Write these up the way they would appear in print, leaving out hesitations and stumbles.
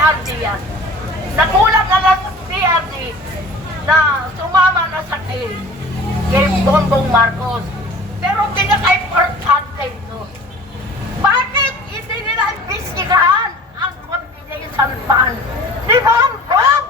PRD yan. Nagulat na lang sa PRD na sumama na sa kay Bongbong Marcos. Pero pinaka-importante ito. Bakit hindi nila imbestigahan ang confidential fund ni Bongbong?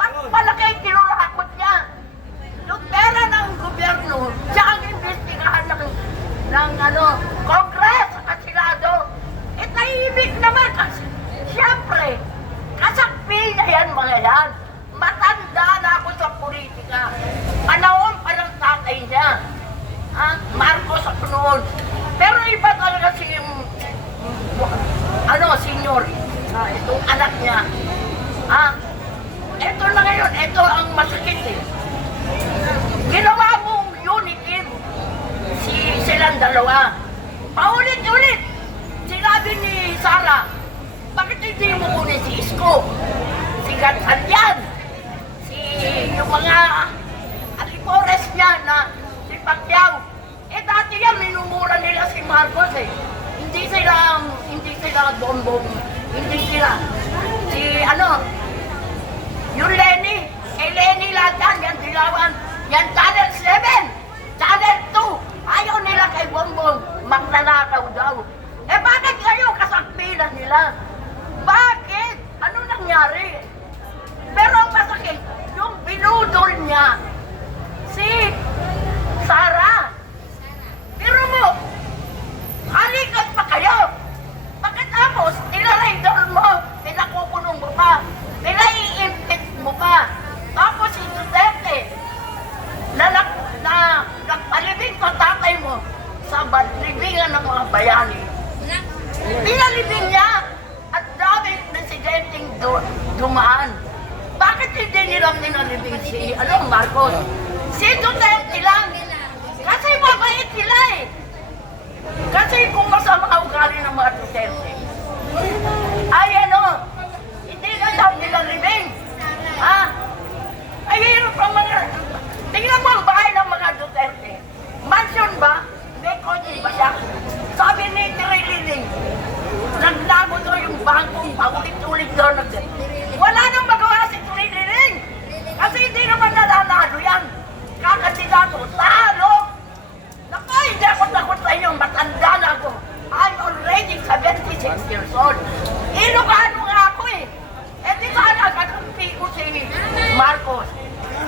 Mas malaki ang kinurakot niya. Yung pera ng gobyerno, siya ang imbestigahan ng Congress at Senado. Eh, tahimik naman kasi, siyempre, kasakpi na yan mga yan. Matanda na ako sa politika. Panahon pa ng tatay niya. Marcos ako noon. Pero iba talaga si senior. Itong anak niya. Ito na ngayon, ito ang masakit eh. Ginawa mong unity silang dalawa. Paulit-ulit. Sinabi ni Sara, bakit hindi mo kunin si Isko? Si Gatsan, yung mga alipores niya na si Pacquiao. Eh dati yan, minumura nila si Marcos eh. Hindi sila Bongbong. Hindi sila. Yung Lenny. Kay Lenny lahat yan dilawan. Yan Channel 7. Channel 2. Ayaw nila kay Bongbong. Magnanakaw daw. Eh bakit kayo kasakpilan nila? Bakit? Ano nangyari? Pero ang masakit, yung binudol niya, si Sara. Pero mo, halikat pa kayo. Pagkatapos, nila-raidor mo, pinakukulong mo pa, nila-i-impit mo pa. Tapos si Duterte, nagpalibing ko tatay mo sa libingan ng mga bayani. Pinalibing niya at daming presidenteng dumaan. Bakit hindi nila pinalibing si Marcos? Si Duterte lang. Kasi mabait sila eh. Kasi kung masama ang ugali ng mga Duterte, ay hindi na daw pinalibing. Ay hirap ang mga... Tingnan mo ang bahay ng mga Duterte. Mansion ba? May kotse ba siya? Sabi ni Tiriling, naglago daw yung bangkong paulit-ulit daw wala nang magawa si Tiriling. Kasi hindi naman nananalo yan. Kakandidato, talo. Naku, hindi ako takot sa inyo. Matanda na ako. I'm already 76 years old. Ilocano nga ako eh. Eh di ba nagkakampi ko si Marcos?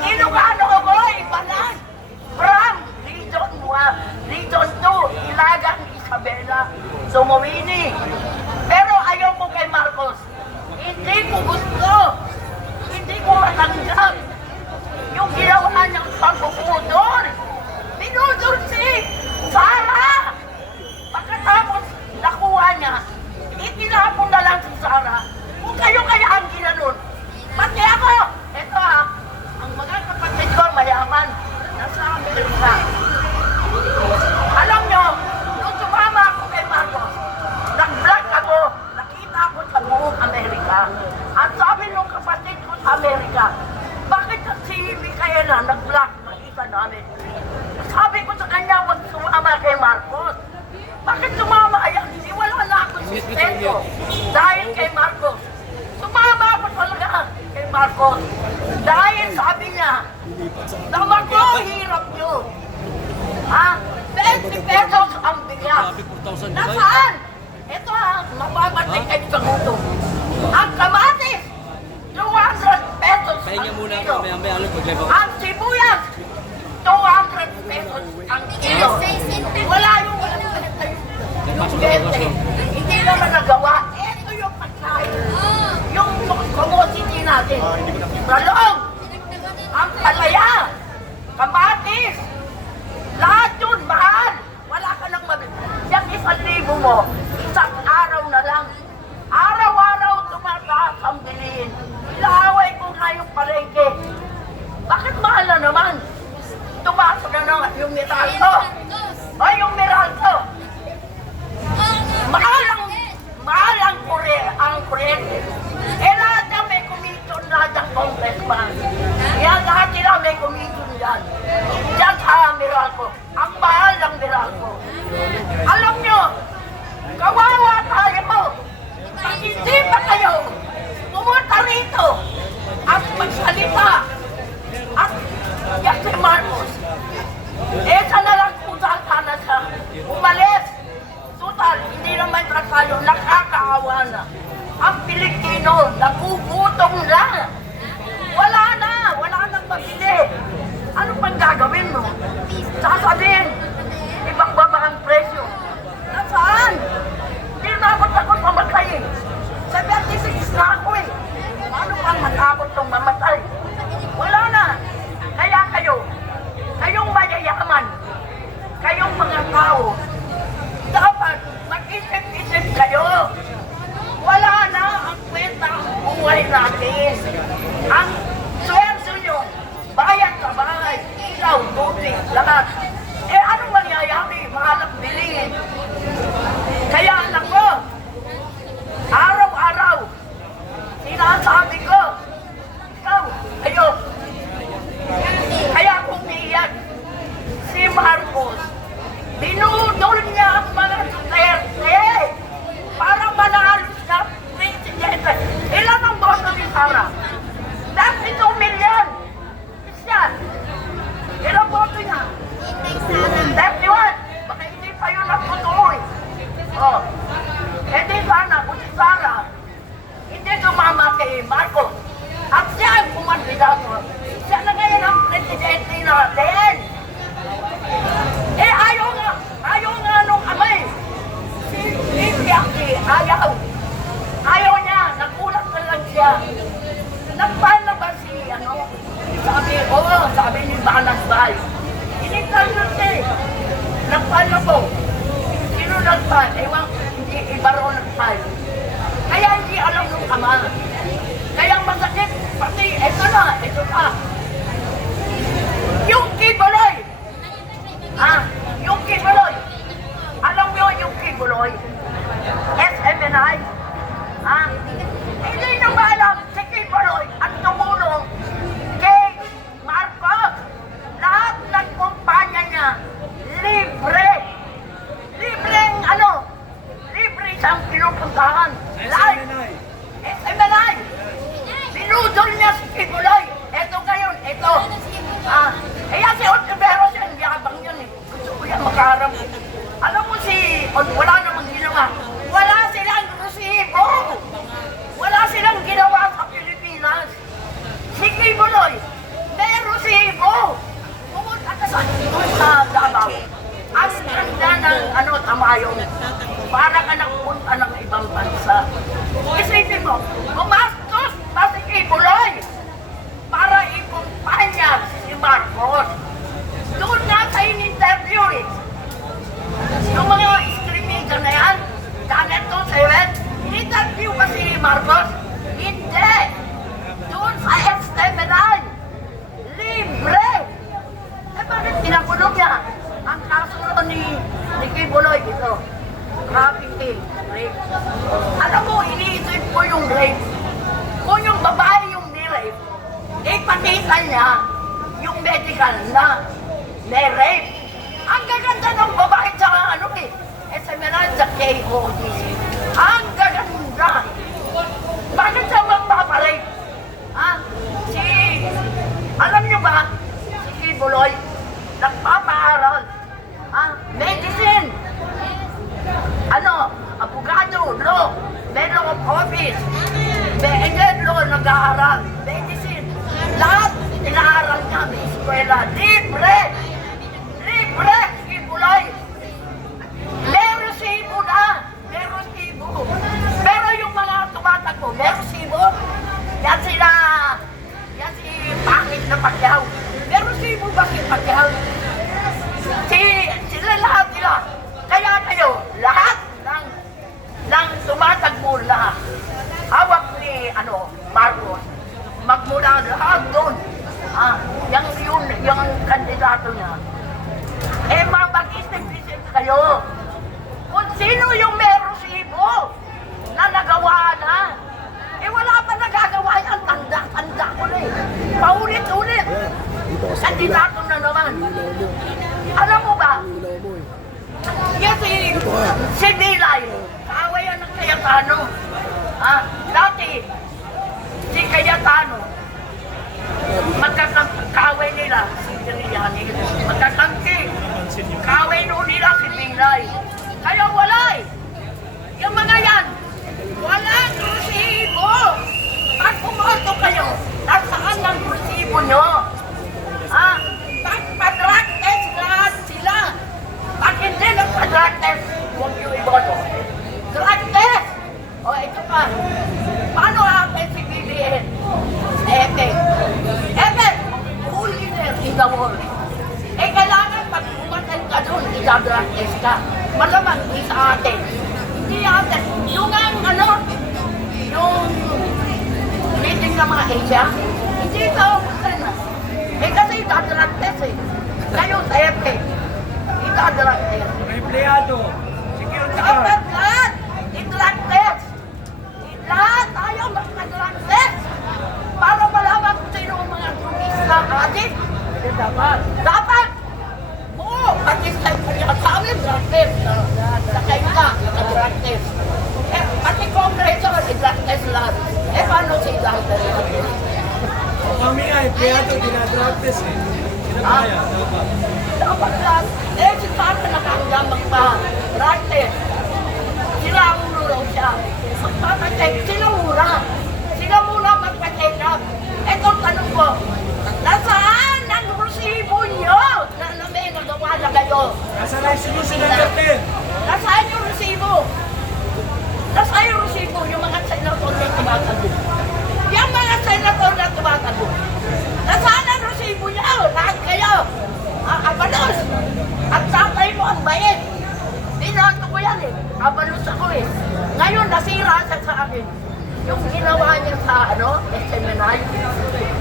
Ilocano ako, iba lang. From Region 2, Ilagang Isabela, Sumawini. Pero ayaw ko kay Marcos. Hindi ko gusto. Hindi ko matanggap. Yung ginawa niyang pagpupudol. Pinudol si Sara. Pagkatapos nakuha niya, itinapon na lang si Sara. Kung kayo kaya ang ginanon, pati ako. Ito ang mga kapatid ko mayaman. Nasa Amerika. Alam nyo, nung sumama ako kay Marcos, nag-vlog ako, nakita ako sa buong Amerika. At sabi nung kapatid ko sa Amerika, bakit si Micaela nag-vlog, makita namin? Sabi ko sa kanya, wag sumama kay Marcos. Bakit sumama? Ayan, wala na ako sustento. Dahil kay Marcos. Sumama ako talaga kay Marcos. Dahil sabi niya, naman ko, hirap nyo. 20 pesos ang bigla. Nasaan? Ito mababatay kayo sa gutom. Ang kamatis, 200 pesos ang kilo. Ang sibuyas, 200 pesos ang kilo. Wala yung hindi naman nagawa. Ito yung pagkain. Yung commodity natin. Talong, ang palaya, kamatis, lahat yun, mahal. Wala ka nang mabili. Yung 1,000 mo, isang araw na lang. Araw-araw tumataas ang bilihin. Ilaaway ko nga yung palengke. Bakit mahal na naman? Tumaas na yung Meralco. O yung Meralco. Mahal! na. Ang Pilipino, nagugutom na. Wala nang mabili. Ano pang gagawin mo? Sasabihin, ibang baba ang presyo. Nasaan? Hindi na ako takot mamatay eh. 76 na ako eh. Paano pang matakot nung mamatay? Wala na. Kaya kayong mayayaman, kayong mga tao, dapat mag-isip-isip kayo. Wala na ang kwenta ang buhay natin. Ang sweldo nyo, bayad sa bahay, ilaw, tubig, lahat. Eh anong mangyayari? Mahal ang bilhin. Kaya anak ko, araw-araw, sinasabi ko, ikaw, kaya kung iyan, si Marcos, dinudol niya ang mga Duterte para manalo siya presidente. Ilan ang boto ni Sara? 32 million. Siya. Ilang boto niya? 31. Baka hindi pa yun ang totoo eh. Oh. Eh di sana, kung si Sara, hindi sumama kay Marcos. At siya ang kumandidato. Siya na ngayon ang presidente natin. Eh ayaw nga nung amay. Ayaw niya, nagulat na lang siya. Nagpan na ba si, sabi ni Banagbay. Initan na siya eh. Nagpan na po. Sino nagpan? Ewan, hindi iba ro nagpan. Kaya hindi alam nung ama. Kaya masakit, pati, ito pa. Yung Kibuloy. Yung Kibuloy. Alam mo yung Kibuloy? SMNI? Hindi nyo ba alam si Kibuloy ang tumulong kay Marcos? Lahat ng kumpanya niya, libre. Libre siyang pinupuntahan. Live. SMNI. Binudol niya si Kibuloy. Ito ngayon, ito. Kaya si Ontiveros yan, yabang yan eh. Gusto ko yan makaharap. Alam mo wala namang ginawa. Wala silang resibo. Wala silang ginawa sa Pilipinas. Si Kibuloy, may resibo. Pumunta ka sa Davao. Ang ganda ng tamayong. Para ka nagpunta ng ibang bansa. Isipin mo, gumastos pa si Kibuloy para ikumpanya si Marcos. Doon nga sa in-interview eh. Yung mga streaming na yan, Channel 27, in-interview ba si Marcos? Hindi. Doon sa SMNI. Libre. Eh bakit pinakulong niya? Ang kaso ni Kibuloy ito. Trafficking, rape. Alam mo, iniisip ko yung rape. Kung yung babae yung ni-rape, ipakita niya yung medical na may rape. Ang gaganda ng babae sa SMNI sa KODC. Ang gaganda. Bakit siya magpaparape? Alam niyo ba, si Kibuloy, nagpapaaral. Medicine. Abogado, law, may law of office. May law nag-aaral. Medicine. Lahat inaaral niya, may eskwela. Libre! Libre! Kibuloy! May resibo na! May resibo! Pero yung mga tumatakbo, may resibo? Yan si pangit na Pacquiao. May resibo ba si Pacquiao? Sila lahat nila. Kaya kayo, lahat ng tumatagbo lahat. Hawak ni Marcos. Magmula lahat doon. Yung kandidato niya. Mag-isip-isip kayo. Kung sino yung may resibo na nagawa na. Wala pa nagagawa yan. Tanda ko na eh. Paulit-ulit. Kandidato na naman. Alam mo ba? Yan si Bilay. Kaawayan ng Cayetano. Dati, si Cayetano, magkakaaway nila si Trillanes. Magkakampi. Kaaway noon nila si Bilay. Kaya wala eh. Yung mga yan, wala Japan. Paano akin si BBN? Epic. Epic! Whole leader in the world. Eh, kailangan pag umaten ka doon, i-drug test ka. Malamang, di sa atin. Hindi atin. Yung yung meeting ng mga Asia, hindi sa umaten na. Eh, kasi i-drug test eh. Ngayon, epic. I-drug test. Mga empleyado, security guard. Dapat lahat, i-drug test. Lahat tayo mag-drug test. Para malaman kung sino ang mga drugista atin. Dapat. Oo, pati sa amin, drug test. Sa kayo ka, drug test. Eh, pati kongreso, i-drug test lahat. Eh, paano si drug test? Kami nga, empleyado, dinadrug test eh. Sino kaya? Dapat. Dapat lahat. Eh, si Tata nakahanggang magpa-drug test. Sila ang ulo raw siya. Magpapatay, sila muna. Sila muna magpa-check up. Ito ang tanong ko, nasaan ang resibo nyo na may nagawa na kayo? Nasa resolution number 10. Nasaan yung resibo? Nasaan yung resibo? Yung mga senator na tumatago. Yung mga senator na tumatago. Nasaan ang resibo nyo? Lahat kayo. Abalos. At tatay mo ang bayit. Dinato ko yan eh. Abalos ako eh. Ngayon nasira siya sa akin. Yung ginawa niya sa SMNI,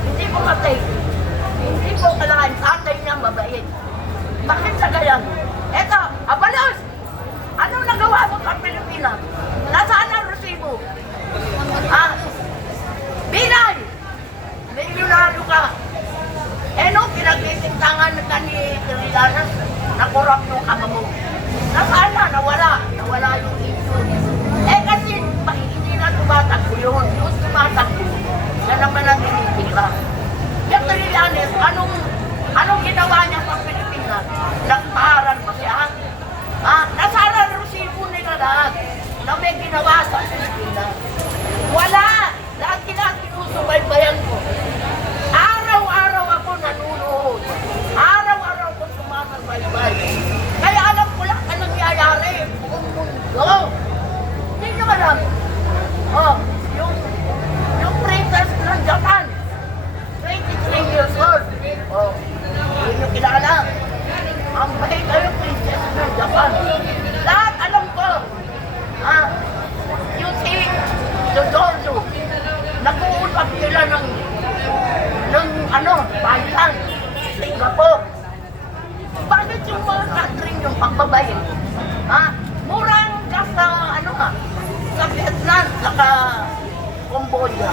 hindi ko matay. Hindi ko kailangan tatay niya mabait. Bakit sa gayan? Eto, abalos! Anong nagawa mo sa Pilipinas? Nasaan ang resibo? Binay! Milyonaryo ka. Eh no, pinagtitintangan ka ni Trillanes na korap yung ama mo. Nasaan na? Nawala. Nawala yung issue. Eh kasi hindi na tumatakbo yun. Yung tumatakbo, na naman ang tinitira. Yung Trillanes, anong ginawa niya sa Pilipinas? Nagpaharan ba siya? Nasaan ang resibo nila lahat na may ginawa sa Pilipinas? Wala! Lahat sinusubaybayan ko. Araw-araw ako nanunood. Araw-araw ko sumasabaybay. Kaya alam ko lang anong nangyayari buong mundo. Hindi nyo alam. Yung princess ng Japan, 23 years old. Hindi nyo kilala. Ang bait kayo princess ng Japan. Lahat alam ko. Yung si Dodozo, nag-uusap sila ng Thailand, Singapore. Bakit yung mga country yung pagbabayin? Murang ka sa sa Vietnam, saka Cambodia.